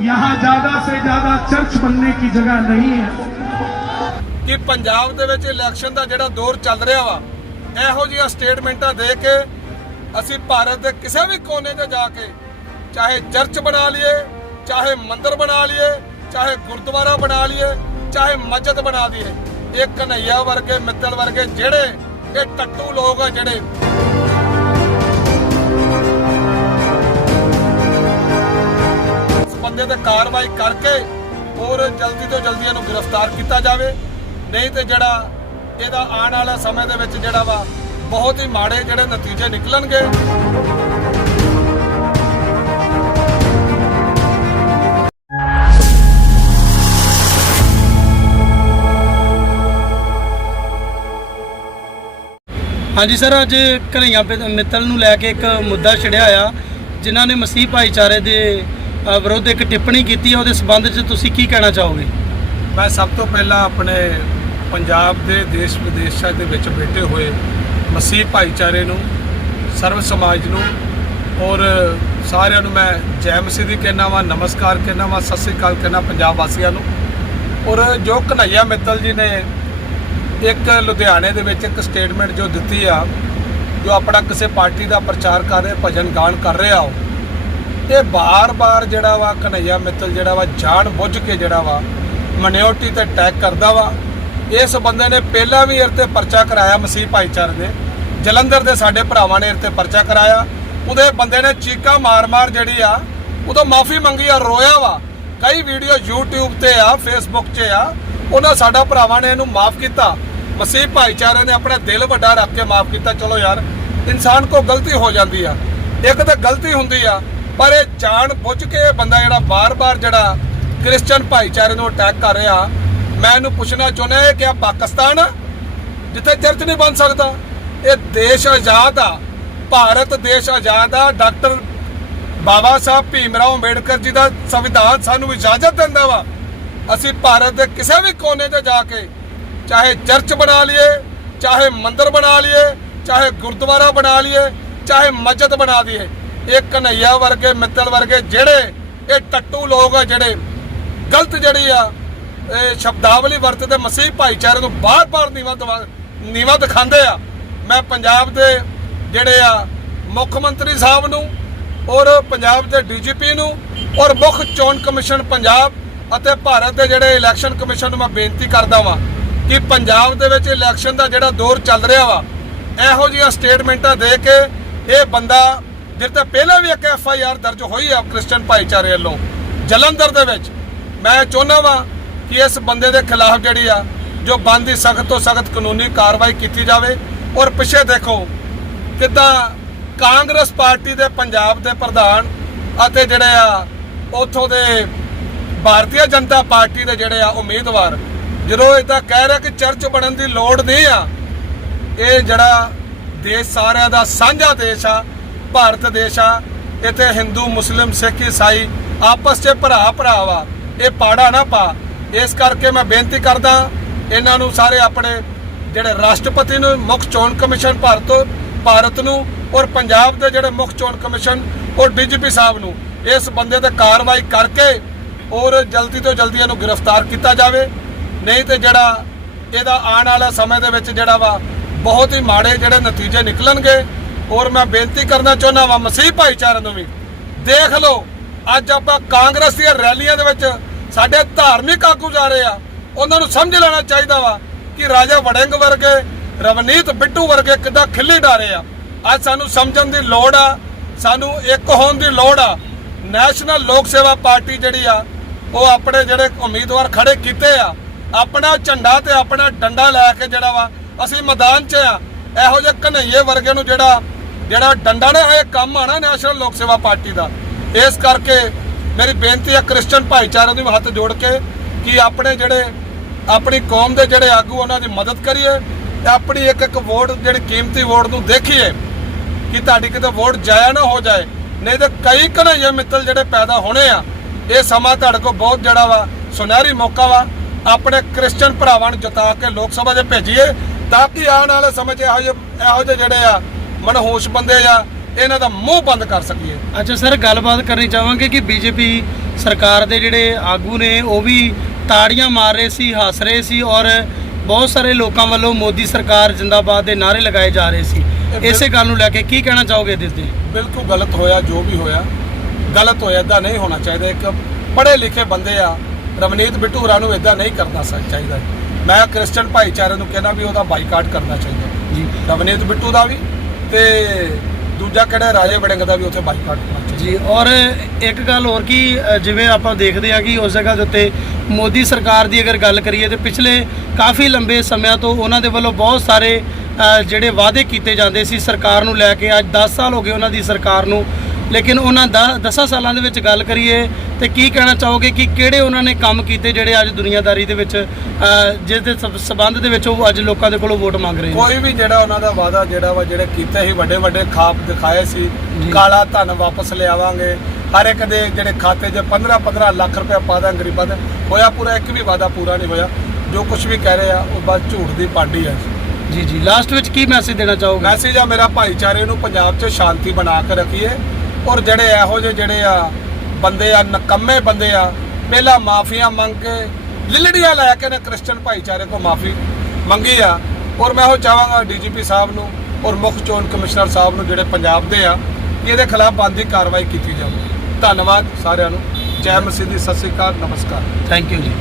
यहाँ ज्यादा से ज्यादा चर्च बनने की जगह नहीं है ਕਿ ਪੰਜਾਬ ਦੇ ਵਿੱਚ ਇਲੈਕਸ਼ਨ ਦਾ ਜਿਹੜਾ ਦੌਰ ਚੱਲ ਰਿਹਾ ਵਾ ਇਹੋ ਜਿਹੀਆਂ ਸਟੇਟਮੈਂਟਾਂ ਦੇ ਕੇ ਅਸੀਂ ਭਾਰਤ ਦੇ ਕਿਸੇ ਵੀ ਕੋਨੇ 'ਤੇ ਜਾ ਕੇ ਚਾਹੇ ਚਰਚ ਬਣਾ ਲਈਏ ਚਾਹੇ ਮੰਦਿਰ ਬਣਾ ਲਈਏ ਚਾਹੇ ਗੁਰਦੁਆਰਾ ਬਣਾ ਲਈਏ ਚਾਹੇ ਮਸਜਿਦ ਬਣਾ ਦਈਏ ਇਹ ਕਨਈਆ ਵਰਗੇ ਮਿੱਤਲ ਵਰਗੇ ਜਿਹੜੇ ਇਹ ਟੱਟੂ ਲੋਕ ਆ ਜਿਹੜੇ ਬੰਦੇ ਤੇ ਕਾਰਵਾਈ ਕਰਕੇ ਔਰ ਜਲਦੀ ਤੋਂ ਜਲਦੀ ਇਹਨੂੰ ਗ੍ਰਿਫਤਾਰ ਕੀਤਾ ਜਾਵੇ। ਨਹੀਂ ਤੇ ਜਿਹੜਾ ਇਹਦਾ ਆਉਣ ਵਾਲਾ ਸਮੇਂ ਦੇ ਵਿੱਚ ਜਿਹੜਾ ਵਾ, ਬਹੁਤ ਹੀ ਮਾੜੇ ਜਿਹੜੇ ਨਤੀਜੇ ਨਿਕਲਣਗੇ। ਹਾਂਜੀ ਸਰ, ਅੱਜ ਘਰਈਆਂ ਮਿੱਤਲ ਨੂੰ ਲੈ ਕੇ ਇੱਕ ਮੁੱਦਾ ਛਿੜਿਆ ਆ ਜਿਨ੍ਹਾਂ ਨੇ ਮਸੀਹ ਭਾਈਚਾਰੇ ਦੇ ਵਿਰੁੱਧ ਇੱਕ ਟਿੱਪਣੀ ਕੀਤੀ ਹੈ ਉਹਦੇ ਸੰਬੰਧ 'ਚ ਤੁਸੀਂ ਕੀ ਕਹਿਣਾ ਚਾਹੋਗੇ? ਮੈਂ ਸਭ ਤੋਂ ਪਹਿਲਾਂ ਆਪਣੇ ਪੰਜਾਬ ਦੇ ਦੇਸ਼ ਵਿਦੇਸ਼ਾਂ ਦੇ ਵਿੱਚ ਬੈਠੇ ਹੋਏ ਮਸੀਹ ਭਾਈਚਾਰੇ ਨੂੰ, ਸਰਵ ਸਮਾਜ ਨੂੰ ਔਰ ਸਾਰਿਆਂ ਨੂੰ ਮੈਂ ਜੈ ਮਸੀਹ ਦੀ ਕਹਿਣਾ ਵਾਂ, ਨਮਸਕਾਰ ਕਹਿਣਾ ਵਾਂ, ਸਤਿ ਸ੍ਰੀ ਅਕਾਲ ਕਹਿਣਾ ਪੰਜਾਬ ਵਾਸੀਆਂ ਨੂੰ। ਔਰ ਜੋ ਕਨਈਆ ਮਿੱਤਲ ਜੀ ਨੇ ਇੱਕ ਲੁਧਿਆਣੇ ਦੇ ਵਿੱਚ ਇੱਕ ਸਟੇਟਮੈਂਟ ਜੋ ਦਿੱਤੀ ਆ, ਜੋ ਆਪਣਾ ਕਿਸੇ ਪਾਰਟੀ ਦਾ ਪ੍ਰਚਾਰ ਕਰ ਰਹੇ, ਭਜਨ ਗਾਣ ਕਰ ਰਿਹਾ ਉਹ ਇਹ ਬਾਰ-ਬਾਰ ਜਿਹੜਾ ਵਾ ਕਨਈਆ ਮਿੱਤਲ ਜਿਹੜਾ ਵਾ ਜਾਣ ਬੁੱਝ ਕੇ ਜਿਹੜਾ ਵਾ ਮਨਿਓਰਟੀ ਤੇ ਅਟੈਕ ਕਰਦਾ ਵਾ, ਇਸ ਬੰਦੇ ਨੇ ਪਹਿਲਾਂ ਵੀ ਇਹਦੇ ਤੇ ਪਰਚਾ ਕਰਾਇਆ ਮਸੀਹ ਭਾਈਚਾਰੇ ਦੇ। ਜਲੰਧਰ ਦੇ ਸਾਡੇ ਭਰਾਵਾਂ ਨੇ ਇਹਦੇ ਤੇ ਪਰਚਾ ਕਰਾਇਆ। ਉਹਦੇ ਬੰਦੇ ਨੇ ਚੀਕਾ ਮਾਰ-ਮਾਰ ਜਿਹੜੀ ਆ, ਉਦੋਂ ਮਾਫੀ ਮੰਗੀ ਆ, ਰੋਇਆ ਵਾ। ਕਈ ਵੀਡੀਓ YouTube ਤੇ ਆ, Facebook 'ਚ ਆ, ਉਹਨਾਂ ਸਾਡਾ ਭਰਾਵਾਂ ਨੇ ਇਹਨੂੰ ਮਾਫ ਕੀਤਾ। ਮਸੀਹ ਭਾਈਚਾਰੇ ਨੇ ਆਪਣਾ ਦਿਲ ਵੱਡਾ ਰੱਖ ਕੇ ਮਾਫ ਕੀਤਾ। ਚਲੋ ਯਾਰ, ਇਨਸਾਨ ਕੋ ਗਲਤੀ ਹੋ ਜਾਂਦੀ ਆ। ਇੱਕ ਤਾਂ ਗਲਤੀ ਹੁੰਦੀ ਆ ਪਰ ਇਹ ਜਾਣ ਬੁੱਝ ਕੇ ਇਹ ਬੰਦਾ ਜਿਹੜਾ ਬਾਰ-ਬਾਰ ਜਿਹੜਾ ਕ੍ਰਿਸਚੀਅਨ ਭਾਈਚਾਰੇ ਨੂੰ ਅਟੈਕ ਕਰ ਰਿਹਾ, ਮੈਂ ਇਹਨੂੰ ਪੁੱਛਣਾ ਚਾਹੁੰਦਾ ਇਹ ਕਿ ਆ ਪਾਕਿਸਤਾਨ ਜਿੱਥੇ ਚਰਚ ਨਹੀਂ ਬਣ ਸਕਦਾ। ਇਹ ਦੇਸ਼ ਆਜ਼ਾਦ ਆ। ਭਾਰਤ ਦੇਸ਼ ਆਜ਼ਾਦ ਆ। ਡਾਕਟਰ ਬਾਬਾ ਸਾਹਿਬ ਭੀਮਰਾਓ ਅੰਬੇਡਕਰ ਜੀ ਦਾ ਸੰਵਿਧਾਨ ਸਾਨੂੰ ਇਜਾਜ਼ਤ ਦਿੰਦਾ ਵਾ। ਅਸੀਂ ਭਾਰਤ ਦੇ ਕਿਸੇ ਵੀ ਕੋਨੇ 'ਤੇ ਜਾ ਕੇ ਚਾਹੇ ਚਰਚ ਬਣਾ ਲਈਏ, ਚਾਹੇ ਮੰਦਿਰ ਬਣਾ ਲਈਏ, ਚਾਹੇ ਗੁਰਦੁਆਰਾ ਬਣਾ ਲਈਏ, ਚਾਹੇ ਮਸਜਿਦ ਬਣਾ ਦਈਏ ਇਹ ਕਨਈਆ ਵਰਗੇ, ਮਿੱਤਲ ਵਰਗੇ ਜਿਹੜੇ ਇਹ ਟੱਟੂ ਲੋਕ ਆ, ਜਿਹੜੇ ਗਲਤ ਜਿਹੜੀ ਆ, ਇਹ ਸ਼ਬਦਾਵਲੀ ਵਰਤਦੇ, ਮਸੀਹ ਭਾਈਚਾਰੇ ਨੂੰ ਬਾਰ-ਬਾਰ ਨੀਵਾ ਦਵਾ, ਨੀਵਾ ਦਿਖਾਉਂਦੇ ਆ। ਮੈਂ ਪੰਜਾਬ ਦੇ ਜਿਹੜੇ ਆ, ਮੁੱਖ ਮੰਤਰੀ ਸਾਹਿਬ ਨੂੰ ਔਰ ਪੰਜਾਬ ਦੇ ਡੀਜੀਪੀ ਨੂੰ ਔਰ ਮੁੱਖ ਚੋਣ ਕਮਿਸ਼ਨ ਪੰਜਾਬ ਅਤੇ ਭਾਰਤ ਦੇ ਜਿਹੜੇ ਇਲੈਕਸ਼ਨ ਕਮਿਸ਼ਨ ਨੂੰ ਮੈਂ ਬੇਨਤੀ ਕਰਦਾ ਵਾਂ ਕਿ ਪੰਜਾਬ ਦੇ ਵਿੱਚ ਇਲੈਕਸ਼ਨ ਦਾ ਜਿਹੜਾ ਦੌਰ ਚੱਲ ਰਿਹਾ ਵਾ, ਇਹੋ ਜਿਹੀਆਂ ਸਟੇਟਮੈਂਟਾਂ ਦੇ ਕੇ ਇਹ ਬੰਦਾ ਜਿਹਦੇ ਤਾਂ ਪਹਿਲਾਂ ਵੀ ਇੱਕ ਐਫ ਆਈ ਆਰ ਦਰਜ ਹੋਈ ਆ ਕ੍ਰਿਸਚੀਅਨ ਭਾਈਚਾਰੇ ਵੱਲੋਂ, ਜਲੰਧਰ ਦੇ ਵਿੱਚ। ਮੈਂ ਚਾਹੁੰਦਾ ਵਾਂ ਕਿ ਇਸ ਬੰਦੇ ਦੇ ਖਿਲਾਫ ਜਿਹੜੀ ਆ, ਜੋ ਬੰਦੀ ਸਖਤ ਤੋਂ ਸਖਤ ਕਾਨੂੰਨੀ ਕਾਰਵਾਈ ਕੀਤੀ ਜਾਵੇ ਔਰ ਪਿੱਛੇ ਦੇਖੋ ਕਿੱਦਾਂ ਕਾਂਗਰਸ ਪਾਰਟੀ ਦੇ ਪੰਜਾਬ ਦੇ ਪ੍ਰਧਾਨ ਅਤੇ ਜਿਹੜੇ ਆ ਉਥੋਂ ਦੇ ਭਾਰਤੀ ਜਨਤਾ ਪਾਰਟੀ ਦੇ ਜਿਹੜੇ ਆ ਉਮੀਦਵਾਰ, ਜਦੋਂ ਇਦਾਂ ਕਹਿ ਰਿਹਾ ਕਿ ਚਰਚ ਬਣਨ ਦੀ ਲੋੜ ਨਹੀਂ ਆ, ਇਹ ਜਿਹੜਾ ਦੇਸ਼ ਸਾਰਿਆਂ ਦਾ ਸਾਂਝਾ ਦੇਸ਼ ਆ ਭਾਰਤ ਦੇਸ਼ ਆ, ਇੱਥੇ ਹਿੰਦੂ, ਮੁਸਲਿਮ, ਸਿੱਖ, ਈਸਾਈ ਆਪਸ 'ਚ ਭਰਾ ਭਰਾ ਵਾ ਇਹ ਪਾੜਾ ਨਾ ਪਾ। ਇਸ ਕਰਕੇ ਮੈਂ ਬੇਨਤੀ ਕਰਦਾ, ਇਹਨਾਂ ਨੂੰ ਸਾਰੇ ਆਪਣੇ ਜਿਹੜੇ ਰਾਸ਼ਟਰਪਤੀ ਨੂੰ ਮੁੱਖ ਚੋਣ ਕਮਿਸ਼ਨ ਭਾਰਤ ਭਾਰਤ ਨੂੰ ਔਰ ਪੰਜਾਬ ਦੇ ਜਿਹੜੇ ਮੁੱਖ ਚੋਣ ਕਮਿਸ਼ਨ ਔਰ ਡੀਜੀਪੀ ਸਾਹਿਬ ਨੂੰ, ਇਸ ਬੰਦੇ ਤੇ ਕਾਰਵਾਈ ਕਰਕੇ ਔਰ ਜਲਦੀ ਤੋਂ ਜਲਦੀ ਇਹਨੂੰ ਗ੍ਰਿਫਤਾਰ ਕੀਤਾ ਜਾਵੇ। ਨਹੀਂ ਤੇ ਜਿਹੜਾ ਇਹਦਾ ਆਉਣ ਵਾਲਾ ਸਮੇਂ ਦੇ ਵਿੱਚ ਜਿਹੜਾ ਵਾ, ਬਹੁਤ ਹੀ ਮਾੜੇ ਜਿਹੜੇ ਨਤੀਜੇ ਨਿਕਲਣਗੇ ਔਰ ਮੈਂ ਬੇਨਤੀ ਕਰਨਾ ਚਾਹੁੰਦਾ ਵਾਂ, ਮਸੀਹ ਭਾਈਚਾਰੇ ਨੂੰ ਵੀ। ਦੇਖ ਲਓ, ਅੱਜ ਆਪਾਂ ਕਾਂਗਰਸ ਦੀਆਂ ਰੈਲੀਆਂ ਦੇ ਵਿੱਚ ਸਾਡੇ ਧਾਰਮਿਕ ਆਗੂ ਜਾ ਰਹੇ ਆ। ਉਹਨਾਂ ਨੂੰ ਸਮਝ ਲੈਣਾ ਚਾਹੀਦਾ ਵਾ ਕਿ ਰਾਜਾ ਵੜਿੰਗ ਵਰਗੇ, ਰਵਨੀਤ ਬਿੱਟੂ ਵਰਗੇ ਕਿੱਦਾਂ ਖਿੱਲੀ ਡਾਰੇ ਆ। ਅੱਜ ਸਾਨੂੰ ਸਮਝਣ ਦੀ ਲੋੜ ਆ, ਸਾਨੂੰ ਇੱਕ ਹੋਣ ਦੀ ਲੋੜ ਆ। ਨੈਸ਼ਨਲ ਲੋਕ ਸੇਵਾ ਪਾਰਟੀ ਜਿਹੜੀ ਆ, ਉਹ ਆਪਣੇ ਜਿਹੜੇ ਉਮੀਦਵਾਰ ਖੜੇ ਕੀਤੇ ਆ। ਆਪਣਾ ਝੰਡਾ ਤੇ ਆਪਣਾ ਡੰਡਾ ਲੈ ਕੇ ਜਿਹੜਾ ਵਾ, ਅਸੀਂ ਮੈਦਾਨ 'ਚ ਆ। ਇਹੋ ਜਿਹੇ ਕਨਈਏ ਵਰਗੇ ਨੂੰ ਜਿਹੜਾ ਜਿਹੜਾ ਡੰਡਾ ਨਾ, ਇਹ ਕੰਮ ਆਣਾ ਨੈਸ਼ਨਲ ਲੋਕ ਸੇਵਾ ਪਾਰਟੀ ਦਾ। ਇਸ ਕਰਕੇ ਮੇਰੀ ਬੇਨਤੀ ਹੈ ਕ੍ਰਿਸਚਨ ਭਾਈਚਾਰੇ ਨੂੰ ਹੱਥ ਜੋੜ ਕੇ ਕਿ ਆਪਣੇ ਜਿਹੜੇ, ਆਪਣੀ ਕੌਮ ਦੇ ਜਿਹੜੇ ਆਗੂ ਉਹਨਾਂ ਦੀ ਮਦਦ ਕਰੀਏ ਤੇ ਆਪਣੀ ਇੱਕ ਇੱਕ ਵੋਟ, ਜਿਹੜੀ ਕੀਮਤੀ ਵੋਟ ਨੂੰ ਦੇਖੀਏ ਕਿ ਤੁਹਾਡੀ ਕਿਤੇ ਵੋਟ ਜਾਇਆ ਨਾ ਹੋ ਜਾਏ। ਨਹੀਂ ਤਾਂ ਕਈ ਕਨਈਏ ਮਿੱਤਲ ਜਿਹੜੇ ਪੈਦਾ ਹੋਣੇ ਆ, ਇਹ ਸਮਾਂ ਤੁਹਾਡੇ ਕੋਲ ਬਹੁਤ ਜਿਹੜਾ ਵਾ, ਸੁਨਹਿਰੀ ਮੌਕਾ ਵਾ। ਆਪਣੇ ਕ੍ਰਿਸਚਨ ਭਰਾਵਾਂ ਨੂੰ ਜਿਤਾ ਕੇ ਲੋਕ ਸਭਾ 'ਚ ਭੇਜੀਏ, ਤਾਂ ਕਿ ਆਉਣ ਵਾਲੇ ਸਮੇਂ 'ਚ ਇਹੋ ਜਿਹੇ ਇਹੋ ਜਿਹੇ ਜਿਹੜੇ ਆ ਮਨਹੋਸ਼ ਬੰਦੇ ਆ ਇਹਨਾਂ ਦਾ ਮੂੰਹ ਬੰਦ ਕਰ ਸਕੀਏ। ਅੱਛਾ ਸਰ ਗੱਲਬਾਤ ਕਰਨੀ ਚਾਹਾਂਗੇ ਕਿ ਬੀਜੇਪੀ ਸਰਕਾਰ ਦੇ ਜਿਹੜੇ ਆਗੂ ਨੇ ਉਹ ਵੀ ਤਾੜੀਆਂ ਮਾਰ ਰਹੇ ਸੀ ਹੱਸ ਰਹੇ ਸੀ ਔਰ ਬਹੁਤ ਸਾਰੇ ਲੋਕਾਂ ਵੱਲੋਂ ਮੋਦੀ ਸਰਕਾਰ ਜਿੰਦਾਬਾਦ ਦੇ ਨਾਅਰੇ ਲਗਾਏ ਜਾ ਰਹੇ ਸੀ। ਇਸੇ ਗੱਲ ਨੂੰ ਲੈ ਕੇ ਕੀ ਕਹਿਣਾ ਚਾਹੋਗੇ ਇਹਦੇ ਤੇ ਬਿਲਕੁਲ ਗਲਤ ਹੋਇਆ ਜੋ ਵੀ ਹੋਇਆ। ਗਲਤ ਹੋਇਆ ਇਦਾਂ ਨਹੀਂ ਹੋਣਾ ਚਾਹੀਦਾ। ਇੱਕ ਪੜ੍ਹੇ ਲਿਖੇ ਬੰਦੇ ਆ ਰਵਨੀਤ ਬਿੱਟੂ ਹੋਰਾਂ ਨੂੰ ਇਦਾਂ ਨਹੀਂ ਕਰਨਾ ਚਾਹੀਦਾ। ਮੈਂ ਕ੍ਰਿਸਚਨ ਭਾਈਚਾਰੇ ਨੂੰ ਕਹਿੰਦਾ ਵੀ ਉਹਦਾ ਬਾਈਕਾਟ ਕਰਨਾ ਚਾਹੀਦਾ। ਜੀ। ਰਵਨੀਤ ਬਿੱਟੂ ਦਾ ਵੀ। ਤੇ ਦੂਜਾ ਕਿਹੜਾ ਰਾਜੇ ਵੜਿੰਗ ਦਾ ਵੀ ਉੱਥੇ ਬਾਈਕਾਟ ਕਰਨਾ ਜੀ, ਔਰ ਇੱਕ ਗੱਲ ਹੋਰ ਕਿ ਜਿਵੇਂ ਆਪਾਂ ਦੇਖਦੇ ਹਾਂ ਕਿ ਉਸ ਜਗ੍ਹਾ ਦੇ ਉੱਤੇ ਮੋਦੀ ਸਰਕਾਰ ਦੀ ਅਗਰ ਗੱਲ ਕਰੀਏ ਤੇ ਪਿਛਲੇ ਕਾਫੀ ਲੰਬੇ ਸਮਿਆਂ ਤੋਂ ਉਹਨਾਂ ਦੇ ਵੱਲੋਂ ਬਹੁਤ ਸਾਰੇ ਜਿਹੜੇ ਵਾਅਦੇ ਕੀਤੇ ਜਾਂਦੇ ਸੀ ਸਰਕਾਰ ਨੂੰ ਲੈ ਕੇ। ਅੱਜ 10 ਸਾਲ ਹੋ ਗਏ ਉਹਨਾਂ ਦੀ ਸਰਕਾਰ ਨੂੰ ਲੇਕਿਨ ਉਹਨਾਂ 10 ਸਾਲਾਂ ਦੇ ਵਿੱਚ ਗੱਲ ਕਰੀਏ ਤੇ ਕੀ ਕਹਿਣਾ ਚਾਹੋਗੇ ਕਿ ਕਿਹੜੇ ਉਹਨਾਂ ਨੇ ਕੰਮ ਕੀਤੇ ਜਿਹੜੇ ਅੱਜ ਦੁਨੀਆਦਾਰੀ ਦੇ ਵਿੱਚ ਜਿਸ ਦੇ ਸਬ- ਸਬੰਧ ਦੇ ਵਿੱਚ ਉਹ ਅੱਜ ਲੋਕਾਂ ਦੇ ਕੋਲੋਂ ਵੋਟ ਮੰਗ ਰਹੇ ਨੇ? ਕੋਈ ਵੀ ਜਿਹੜਾ ਉਹਨਾਂ ਦਾ ਵਾਅਦਾ ਜਿਹੜਾ ਵਾ ਜਿਹੜੇ ਕੀਤੇ ਸੀ ਵੱਡੇ ਵੱਡੇ ਖਾਪ ਦਿਖਾਏ ਸੀ। ਕਾਲਾ ਧਨ ਵਾਪਸ ਲਿਆਵਾਂਗੇ ਹਰ ਇੱਕ ਦੇ ਜਿਹੜੇ ਖਾਤੇ 'ਚ 15 15 ਲੱਖ ਰੁਪਏ ਪਾ ਦਾਂ ਗਰੀਬਾਂ ਦੇ ਹੋਇਆ ਪੂਰਾ ਇੱਕ ਵੀ ਵਾਅਦਾ ਪੂਰਾ ਨਹੀਂ ਹੋਇਆ। ਜੋ ਕੁਝ ਵੀ ਕਹਿ ਰਹੇ ਆ ਉਹ ਬਸ ਝੂਠ ਦੀ ਪਾਂਡੀ ਹੈ ਜੀ। ਜੀ ਲਾਸਟ ਵਿੱਚ ਕੀ ਮੈਸੇਜ ਦੇਣਾ ਚਾਹੋਗੇ? ਮੈਸੇਜ ਆ ਮੇਰਾ ਭਾਈਚਾਰੇ ਨੂੰ ਪੰਜਾਬ 'ਚ ਸ਼ਾਂਤੀ ਬਣਾ ਕੇ ਰੱਖੀਏ ਔਰ ਜਿਹੜੇ ਇਹੋ ਜਿਹੇ ਜਿਹੜੇ ਆ ਬੰਦੇ ਆ, ਨਕੰਮੇ ਬੰਦੇ ਆ, ਪਹਿਲਾਂ ਮਾਫੀਆਂ ਮੰਗ ਕੇ ਲਿਲੜੀਆਂ ਲੈ ਕੇ ਨੇ ਕ੍ਰਿਸਚਨ ਭਾਈਚਾਰੇ ਤੋਂ ਮਾਫੀ ਮੰਗੀ ਆ। ਔਰ ਮੈਂ ਉਹ ਚਾਹਾਂਗਾ ਡੀਜੀਪੀ ਸਾਹਿਬ ਨੂੰ ਔਰ ਮੁੱਖ ਚੋਣ ਕਮਿਸ਼ਨਰ ਸਾਹਿਬ ਨੂੰ ਜਿਹੜੇ ਪੰਜਾਬ ਦੇ ਆ ਇਹਦੇ ਖਿਲਾਫ ਬੰਦੀ ਕਾਰਵਾਈ ਕੀਤੀ ਜਾਵੇ। ਧੰਨਵਾਦ ਸਾਰਿਆਂ ਨੂੰ। ਜੈ ਮਸੀਹ ਦੀ ਸਤਿ ਸ੍ਰੀ ਅਕਾਲ, ਨਮਸਕਾਰ। ਥੈਂਕ ਯੂ ਜੀ।